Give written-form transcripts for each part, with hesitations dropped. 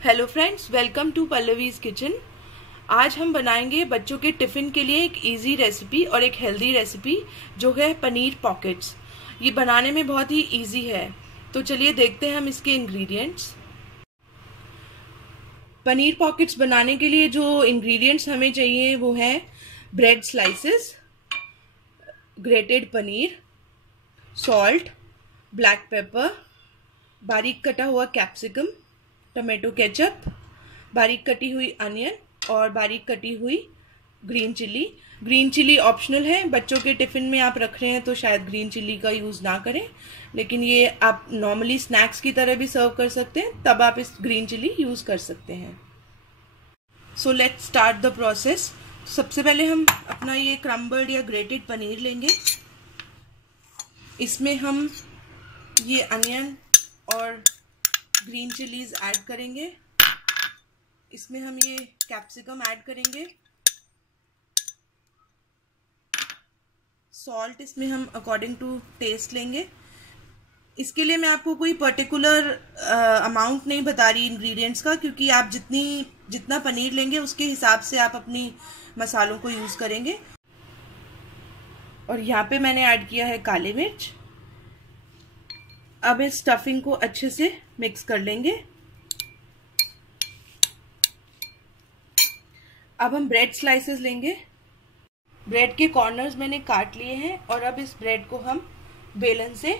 Hello friends, welcome to Pallavi's kitchen. आज हम बनाएंगे बच्चों के टिफ़िन के लिए एक इजी रेसिपी और एक हेल्दी रेसिपी जो है पनीर पॉकेट्स। ये बनाने में बहुत ही इजी है, तो चलिए देखते हैं हम इसके इंग्रेडिएंट्स। पनीर पॉकेट्स बनाने के लिए जो इंग्रेडिएंट्स हमें चाहिए वो है bread slices, grated paneer, salt, black pepper, बारीक कटा हुआ कैप्सिकम, टमाटो केचप, बारीक कटी हुई अनियन और बारीक कटी हुई green chilli. Green chilli optional है, बच्चों के टिफ़िन में आप रख रहे हैं तो शायद ग्रीन चिली का यूज़ ना करें, लेकिन ये आप नॉर्मली स्नैक्स की तरह भी सर्व कर सकते हैं, तब आप इस ग्रीन चिली यूज़ कर सकते हैं। So let's start the process. सबसे पहले हम अपना ये क्रम्बल्ड या ग्रेटेड पनीर लेंगे। इसमें हम ये अनियन और ग्रीन चिलीज ऐड करेंगे। इसमें हम ये कैप्सिकम ऐड करेंगे। सॉल्ट इसमें हम अकॉर्डिंग टू टेस्ट लेंगे। इसके लिए मैं आपको कोई पर्टिकुलर अमाउंट नहीं बता रही इंग्रेडिएंट्स का, क्योंकि आप जितना पनीर लेंगे उसके हिसाब से आप अपनी मसालों को यूज़ करेंगे। और यहाँ पे मैंने ऐड किया है काली मिर्च। अब इस स्टफिंग को अच्छे से मिक्स कर लेंगे। अब हम ब्रेड स्लाइसेस लेंगे। ब्रेड के कॉर्नर्स मैंने काट लिए हैं और अब इस ब्रेड को हम बेलन से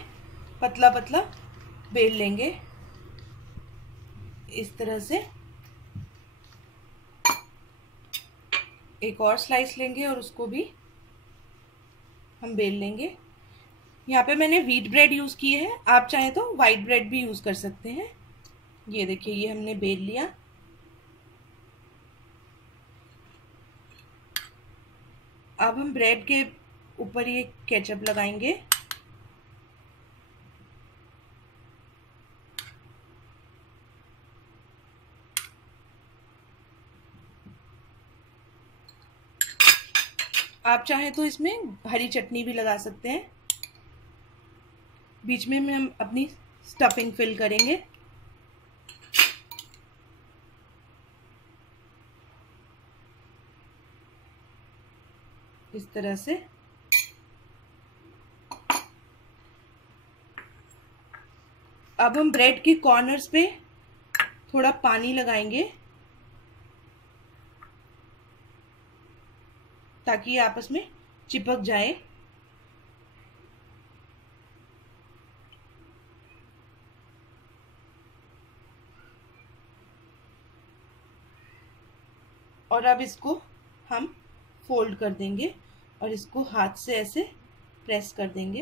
पतला पतला बेल लेंगे इस तरह से। एक और स्लाइस लेंगे और उसको भी हम बेल लेंगे। यहाँ पे मैंने व्हीट ब्रेड यूज़ किए हैं, आप चाहें तो वाइट ब्रेड भी यूज़ कर सकते हैं। ये देखिए, ये हमने बेल लिया। अब हम ब्रेड के ऊपर ये केचप लगाएंगे। आप चाहें तो इसमें हरी चटनी भी लगा सकते हैं। बीच में हम अपनी स्टफिंग फिल करेंगे। इस तरह से। अब हम ब्रेड के कॉर्नर्स पे थोड़ा पानी लगाएंगे ताकि आपस में चिपक जाए। और अब इसको हम फोल्ड कर देंगे और इसको हाथ से ऐसे प्रेस कर देंगे।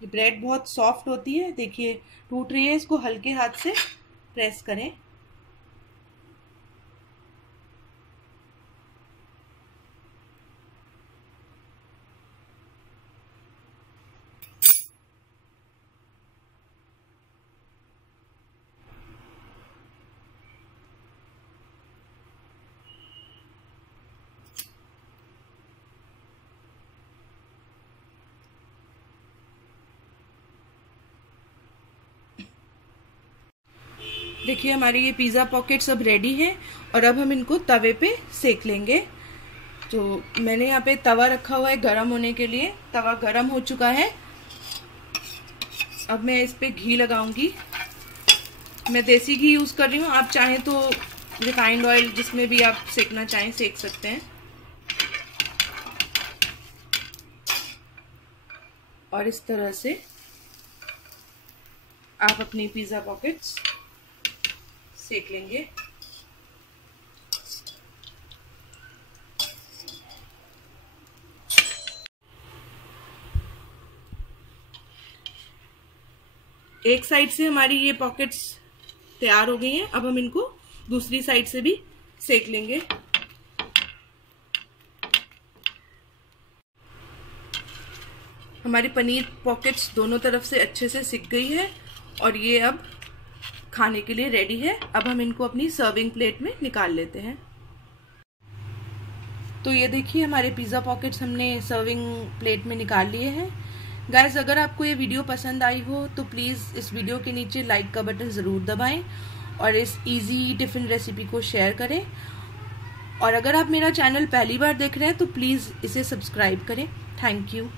ये ब्रेड बहुत सॉफ्ट होती है, देखिए टूट रही है, इसको हल्के हाथ से प्रेस करें। देखिए हमारी ये पिज़्ज़ा पॉकेट्स अब रेडी हैं और अब हम इनको तवे पे सेक लेंगे। तो मैंने यहाँ पे तवा रखा हुआ है गरम होने के लिए। तवा गरम हो चुका है। अब मैं इस पे घी लगाऊंगी। मैं देसी घी यूज़ कर रही हूँ, आप चाहें तो रिफाइंड ऑयल जिसमें भी आप सेकना चाहें सेक सकते हैं। और इस तरह से आप अपनी पिज़्ज़ा पॉकेट्स सेक लेंगे। एक साइड से हमारी ये पॉकेट्स तैयार हो गई हैं। अब हम इनको दूसरी साइड से भी सेक लेंगे। हमारी पनीर पॉकेट्स दोनों तरफ से अच्छे से सिक गई है और ये अब खाने के लिए रेडी है। अब हम इनको अपनी सर्विंग प्लेट में निकाल लेते हैं। तो ये देखिए हमारे पिज़्ज़ा पॉकेट्स हमने सर्विंग प्लेट में निकाल लिए हैं। गाइस, अगर आपको ये वीडियो पसंद आई हो तो प्लीज़ इस वीडियो के नीचे लाइक का बटन ज़रूर दबाएं और इस इजी टिफ़िन रेसिपी को शेयर करें। और अगर आप मेरा चैनल पहली बार देख रहे हैं तो प्लीज़ इसे सब्सक्राइब करें। Thank you.